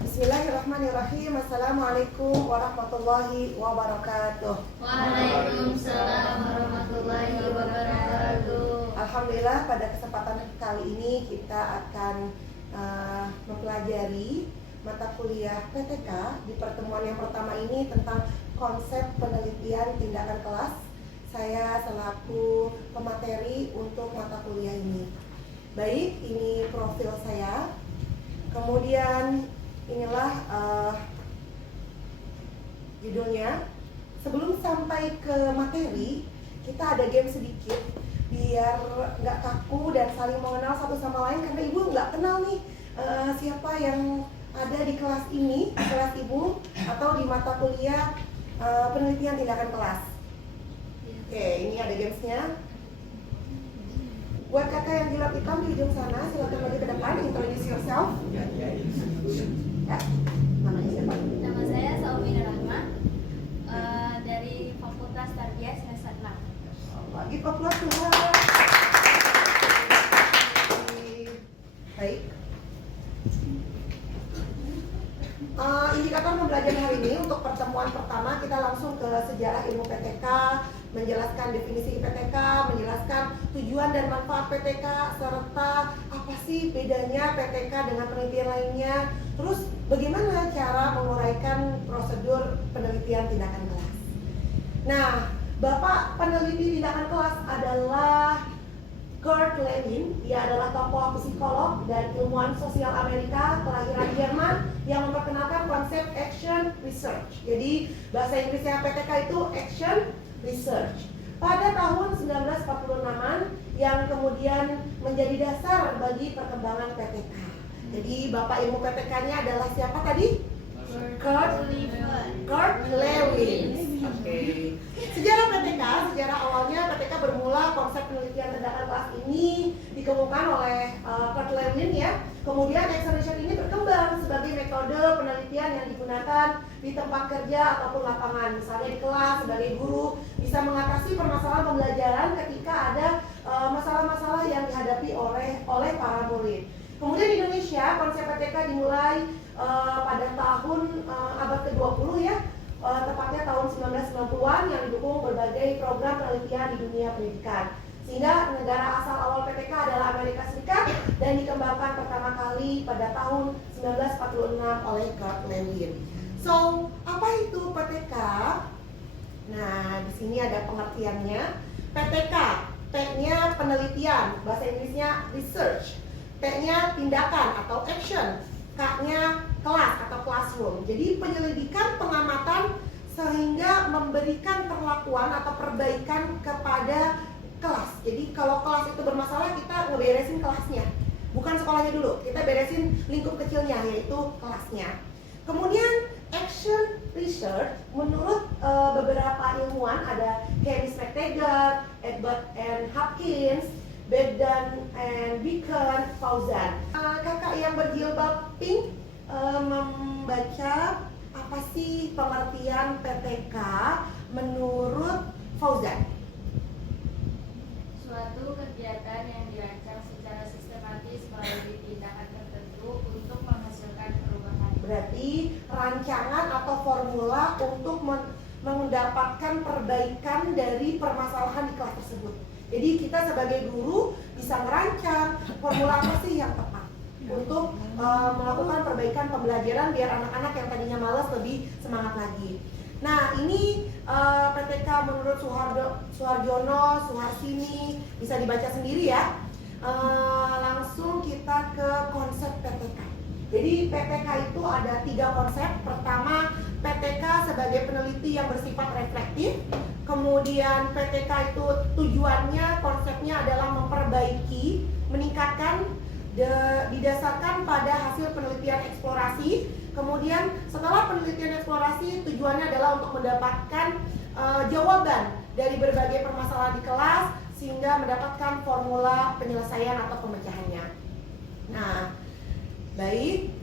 Bismillahirrahmanirrahim. Assalamualaikum warahmatullahi wabarakatuh. Waalaikumsalam warahmatullahi wabarakatuh. Alhamdulillah, pada kesempatan kali ini kita akan mempelajari mata kuliah PTK di pertemuan yang pertama ini tentang konsep penelitian tindakan kelas. Saya selaku pemateri untuk mata kuliah ini. Baik, ini profil saya. Kemudian inilah judulnya. Sebelum sampai ke materi, kita ada game sedikit biar nggak kaku dan saling mengenal satu sama lain, karena ibu nggak kenal nih siapa yang ada di kelas ini, kelas ibu atau di mata kuliah penelitian tindakan kelas. Oke, ini ada gamesnya. Buat kakak yang jilbab hitam di ujung sana, silakan maju ke depan, introduce yourself. Ya, namanya siapa? Nama saya Saumina Rahma, dari Fakultas Tarbiyah semester 6. Lagi populer Tuhan. Baik. Indikator pembelajaran hari ini untuk pertemuan pertama, kita langsung ke sejarah ilmu PTK, menjelaskan definisi PTK, menjelaskan tujuan dan manfaat PTK, serta apa sih bedanya PTK dengan penelitian lainnya. Terus bagaimana cara menguraikan prosedur penelitian tindakan kelas. Nah, Bapak peneliti tindakan kelas adalah Kurt Lewin. Dia adalah tokoh psikolog dan ilmuwan sosial Amerika kelahiran Jerman yang memperkenalkan konsep action research. Jadi bahasa Inggrisnya PTK itu action research. Pada tahun 1946-an yang kemudian menjadi dasar bagi perkembangan PTK. Jadi Bapak ilmu PTK-nya adalah siapa tadi? Kurt Lewin. Oke. Sejarah PTK, sejarah awalnya PTK bermula konsep penelitian tindakan kelas ini dikemukakan oleh Kurt Lewin ya. Kemudian action research ini berkembang sebagai metode penelitian yang digunakan di tempat kerja ataupun lapangan. Misalnya di kelas sebagai guru bisa mengatasi permasalahan pembelajaran ketika ada masalah-masalah yang dihadapi oleh para murid. Kemudian di Indonesia konsep PTK dimulai pada tahun abad ke-20 ya. Tepatnya tahun 1990-an yang didukung berbagai program penelitian di dunia pendidikan. Sehingga negara asal awal PTK adalah Amerika Serikat dan dikembangkan pertama kali pada tahun 1946 oleh Kurt Lewin. So, apa itu PTK? Nah, di sini ada pengertiannya. PTK, T-nya penelitian, bahasa Inggrisnya research. T-nya tindakan atau action. K-nya kelas atau classroom. Jadi penyelidikan, pengamatan sehingga memberikan perlakuan atau perbaikan kepada kelas. Jadi kalau kelas itu bermasalah, kita ngeberesin kelasnya, bukan sekolahnya dulu. Kita beresin lingkup kecilnya, yaitu kelasnya. Kemudian action research menurut beberapa ilmuwan, ada Kenneth McTaggart, Edward N. Hopkins, Bedan and Beacon, Fauzan. Kakak yang berjilbab pink membaca apa sih pengertian PTK menurut Fauzan? Suatu kegiatan yang dirancang secara sistematis melalui tindakan tertentu untuk menghasilkan perubahan. Berarti rancangan atau formula untuk mendapatkan perbaikan dari permasalahan di kelas tersebut. Jadi kita sebagai guru bisa merancang formula apa sih yang tepat untuk melakukan perbaikan pembelajaran biar anak-anak yang tadinya malas lebih semangat lagi. Nah, ini PTK menurut Suharjono, Suharsini, bisa dibaca sendiri ya. Langsung kita ke konsep PTK. Jadi PTK itu ada 3 konsep. Pertama, PTK sebagai peneliti yang bersifat reflektif. Kemudian PTK itu tujuannya, konsepnya adalah memperbaiki, meningkatkan, didasarkan pada hasil penelitian eksplorasi. Kemudian setelah penelitian eksplorasi, tujuannya adalah untuk mendapatkan jawaban dari berbagai permasalahan di kelas sehingga mendapatkan formula penyelesaian atau pemecahannya. Nah, baik.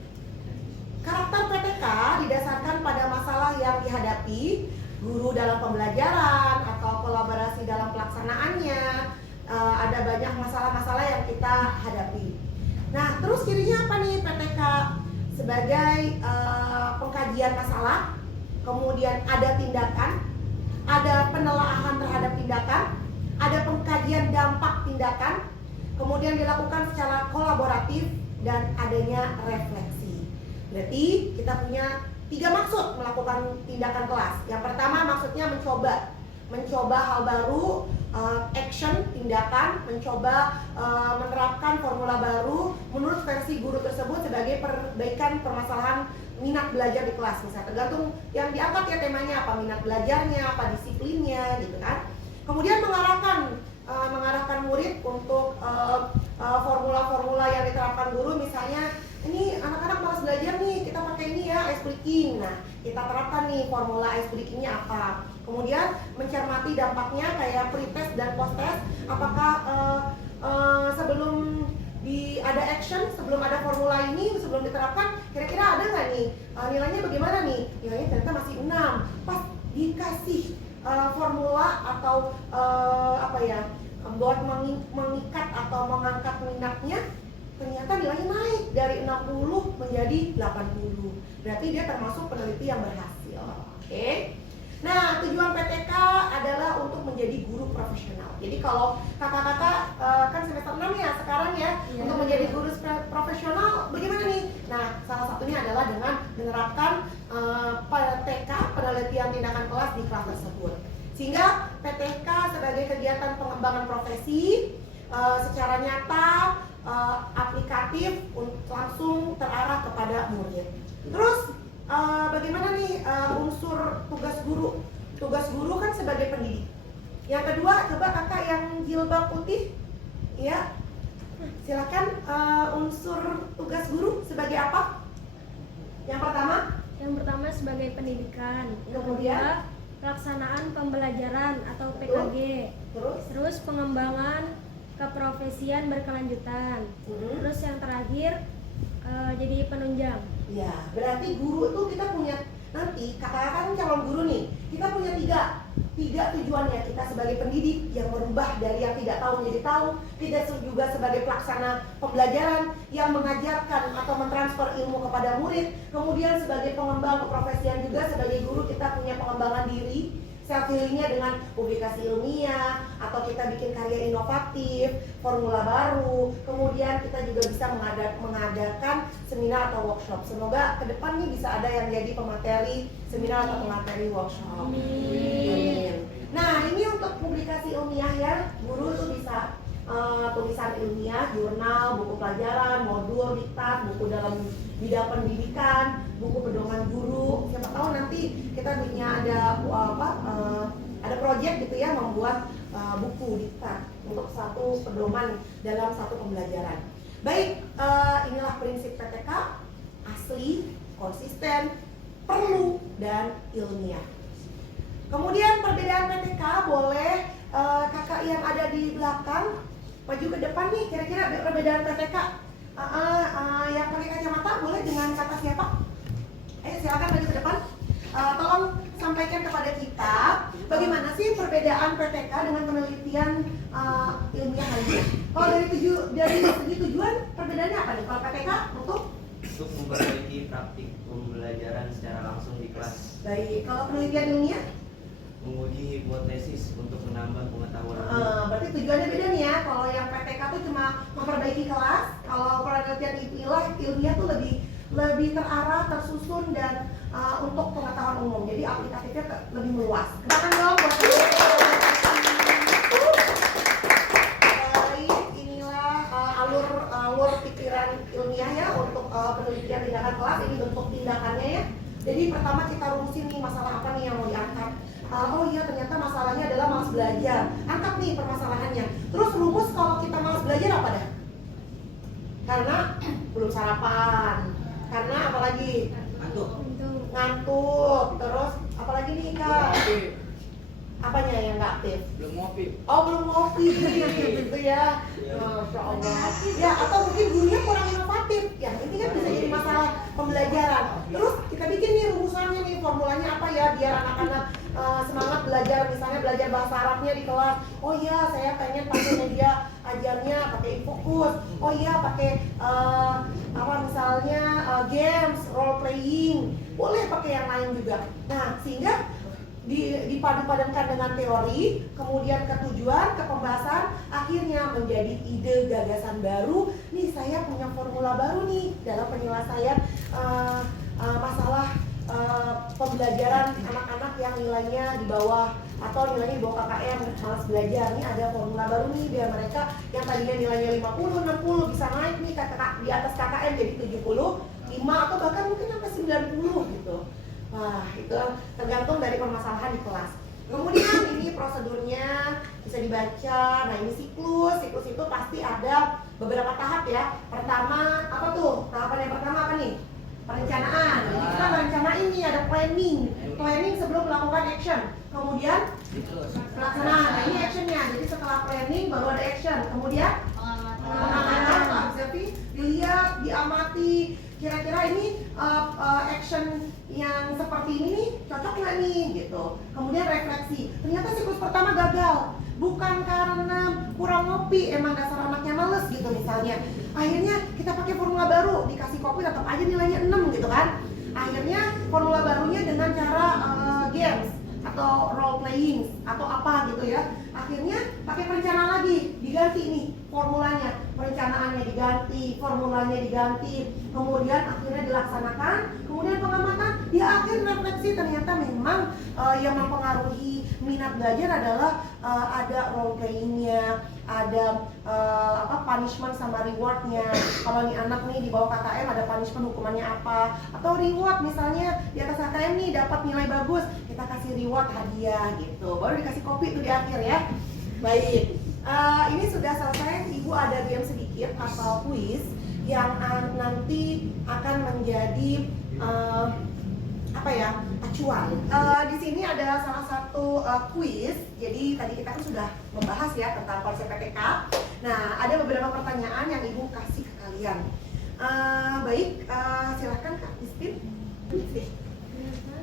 Karakter PTK didasarkan pada masalah yang dihadapi guru dalam pembelajaran atau kolaborasi dalam pelaksanaannya. Ada banyak masalah-masalah yang kita hadapi. Nah, terus cirinya apa nih PTK? sebagai pengkajian masalah, kemudian ada tindakan, ada penelaahan terhadap tindakan, ada pengkajian dampak tindakan, kemudian dilakukan secara kolaboratif, dan adanya refleksi. Berarti kita punya 3 maksud melakukan tindakan kelas. Yang pertama maksudnya mencoba hal baru, action, tindakan, mencoba menerapkan formula baru menurut versi guru tersebut sebagai perbaikan permasalahan minat belajar di kelas. Misalnya tergantung yang diangkat ya temanya apa, minat belajarnya, apa disiplinnya gitu kan. Kemudian mengarahkan murid untuk formula-formula yang diterapkan guru, misalnya ini anak-anak malas belajar nih, kita pakai ini ya, ice breaking. Nah, kita terapkan nih formula ice breakingnya apa. Kemudian mencermati dampaknya kayak pre-test dan post-test. Apakah sebelum ada action, sebelum ada formula ini, sebelum diterapkan, kira-kira ada nggak nih nilainya bagaimana nih? Nilainya ternyata masih 6. Pas dikasih formula atau buat mengikat atau mengangkat minatnya, ternyata nilainya naik dari 60 menjadi 80. Berarti dia termasuk peneliti yang berhasil. Oke. Nah, tujuan PTK adalah untuk menjadi guru profesional. Jadi kalau kakak-kakak kan semester 6 ya sekarang ya, untuk menjadi guru profesional bagaimana nih? Nah, salah satunya adalah dengan menerapkan PTK, penelitian tindakan kelas di kelas tersebut. Sehingga PTK sebagai kegiatan pengembangan profesi secara nyata, aplikatif, langsung terarah kepada murid. Terus bagaimana nih unsur tugas guru? Tugas guru kan sebagai pendidik. Yang kedua, coba kakak yang jilbab putih, ya, silakan unsur tugas guru sebagai apa? Yang pertama sebagai pendidikan. Yang Kemudian? kedua, pelaksanaan pembelajaran atau PKG. Terus pengembangan keprofesian berkelanjutan. Terus yang terakhir jadi penunjang. Ya, berarti guru itu kita punya, nanti kakak-kakak kan calon guru nih, kita punya tiga tujuannya. Kita sebagai pendidik yang merubah dari yang tidak tahu menjadi tahu, kita juga sebagai pelaksana pembelajaran yang mengajarkan atau mentransfer ilmu kepada murid, kemudian sebagai pengembang keprofesian juga sebagai guru kita punya pengembangan diri, self healingnya dengan publikasi ilmiah, atau kita bikin karya inovatif, formula baru, kemudian kita juga bisa mengadakan seminar atau workshop. Semoga ke depan nih bisa ada yang jadi pemateri seminar atau pemateri workshop. Amin. Nah, ini untuk publikasi ilmiah ya, guru tuh bisa tulisan ilmiah, jurnal, buku pelajaran, modul, diktat, buku dalam bidang pendidikan, buku pedoman guru. Siapa tahu nanti kita punya ada proyek gitu ya, membuat buku diktat untuk satu pedoman dalam satu pembelajaran. Baik, inilah prinsip PTK, asli, konsisten, perlu, dan ilmiah. Kemudian perbedaan PTK boleh kakak yang ada di belakang maju ke depan nih, kira-kira perbedaan PTK yang pakai kacamata boleh dengan kata siapa? Ayo silakan maju ke depan. Tolong sampaikan kepada kita bagaimana sih perbedaan PTK dengan penelitian ilmiah lainnya. Kalau dari segi tujuan perbedaannya apa nih? Kalau PTK untuk memperbaiki praktik pembelajaran secara langsung di kelas. Baik, kalau penelitian ilmiah Menguji hipotesis untuk menambah pengetahuan. Berarti tujuannya beda nih ya. Kalau yang PTK tuh cuma memperbaiki kelas, kalau penelitian ilmiah tuh lebih terarah, tersusun, dan untuk pengetahuan umum. Jadi aplikatifnya lebih meluas. Kenakan dong buat baik, inilah alur pikiran ilmiah ya untuk penelitian tindakan kelas. Ini bentuk tindakannya ya. Jadi pertama kita rumusin nih masalah apa nih yang mau diangkat. Oh iya, ternyata masalahnya adalah malas belajar. Angkat nih permasalahannya. Terus rumus kalau kita malas belajar apa dah? Karena belum sarapan. Karena apalagi? Ngantuk. Terus apalagi nih Kak? Apanya yang nggak aktif? Belum ngopi. Oh, belum ngopi gitu ya. Masya Allah. Ya, atau mungkin gurunya kurang inovatif. Ya, ini kan bisa jadi masalah pembelajaran. Terus kita bikin nih rumusannya nih, formulanya apa ya biar anak-anak semangat belajar, misalnya belajar bahasa Arabnya di kelas. Oh iya, saya pengen pakai media ajarnya pakai infokus, oh iya pakai apa misalnya games, role playing, boleh pakai yang lain juga. Nah, sehingga dipadu-padankan dengan teori, kemudian ke tujuan, ke pembahasan, akhirnya menjadi ide gagasan baru. Nih saya punya formula baru nih dalam penyelesaian masalah pembelajaran anak-anak yang nilainya di bawah atau nilainya di bawah KKM, malas belajar. Nih ada formula baru nih biar mereka yang tadinya nilainya 50, 60 bisa naik nih di atas KKM jadi 75 atau bahkan mungkin sampai 90 gitu. Wah, itu tergantung dari permasalahan di kelas. Kemudian ini prosedurnya bisa dibaca. Nah, ini siklus itu pasti ada beberapa tahap ya. Pertama, apa tuh? Tahapan yang pertama apa nih? Perencanaan. Jadi kita merencanain nih, ada planning. Planning sebelum melakukan action. Kemudian pelaksanaan. Nah, ini actionnya. Jadi setelah planning baru ada action. Kemudian pengamatan, dilihat, diamati. Kira-kira ini action yang seperti ini nih cocok nggak nih gitu. Kemudian refleksi. Ternyata siklus pertama gagal, bukan karena kurang ngopi, emang dasar anaknya males gitu misalnya. Akhirnya kita pakai formula baru, dikasih kopi tetap aja nilainya 6 gitu kan. Akhirnya formula barunya dengan cara games atau role playing atau apa gitu ya. Akhirnya pakai perencanaan lagi, diganti nih formulanya, perencanaannya diganti, formulanya diganti, kemudian akhirnya dilaksanakan, kemudian pengamatan, di akhir refleksi ternyata memang yang mempengaruhi minat belajar adalah ada role playingnya, ada punishment sama rewardnya. Kalau nih anak nih di bawah KKM ada punishment hukumannya apa, atau reward misalnya di atas KKM nih dapat nilai bagus, kita kasih reward hadiah gitu, baru dikasih kopi tuh di akhir ya. Baik, ini sudah selesai. Ibu ada game sedikit atau kuis yang nanti akan menjadi apa ya, acuan. Di sini ada salah satu kuis. Jadi tadi kita kan sudah membahas ya tentang konsep PTK. Nah, ada beberapa pertanyaan yang ibu kasih ke kalian. Baik, silahkan Kak Ispin.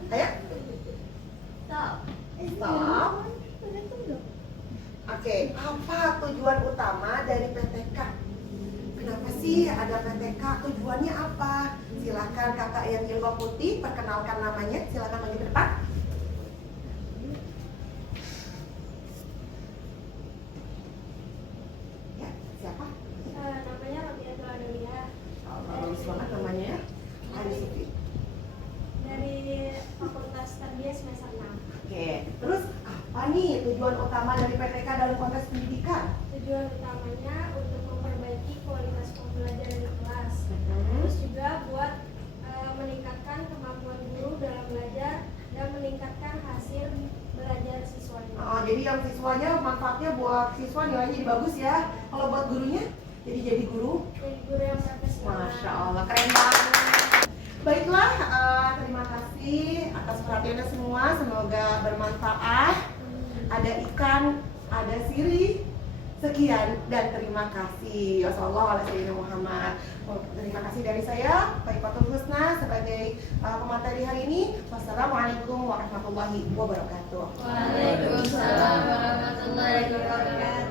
Ayo. Stop. Oke, apa tujuan utama dari PTK? Kenapa sih ada PTK? Tujuannya apa? Silakan kakak yang jilbab putih, perkenalkan namanya. Silakan maju ke depan. Ya, siapa? Namanya Robiatul Adalia. Bagus banget namanya ya. Dari Fakultas Tarbiyah semester 6. Oke, terus apa nih tujuan utama dari PTK dalam konteks pendidikan? Tujuan utamanya untuk memperbaiki kualitas pembelajaran di kelas. Terus juga buat meningkatkan kemampuan guru dalam belajar dan meningkatkan hasil belajar siswanya. Oh, jadi yang siswanya manfaatnya buat siswa nilainya jadi bagus ya. Kalau buat gurunya jadi guru. Jadi guru yang profesional. Masya Allah, keren banget. Baiklah, terima kasih atas perhatiannya semua. Semoga bermanfaat. Ada ikan, ada siri. Sekian dan terima kasih. Wassalamualaikum warahmatullahi wabarakatuh. Terima kasih dari saya, Thaifatul Husna sebagai pemateri hari ini. Wassalamualaikum warahmatullahi wabarakatuh. Waalaikumsalam warahmatullahi wabarakatuh.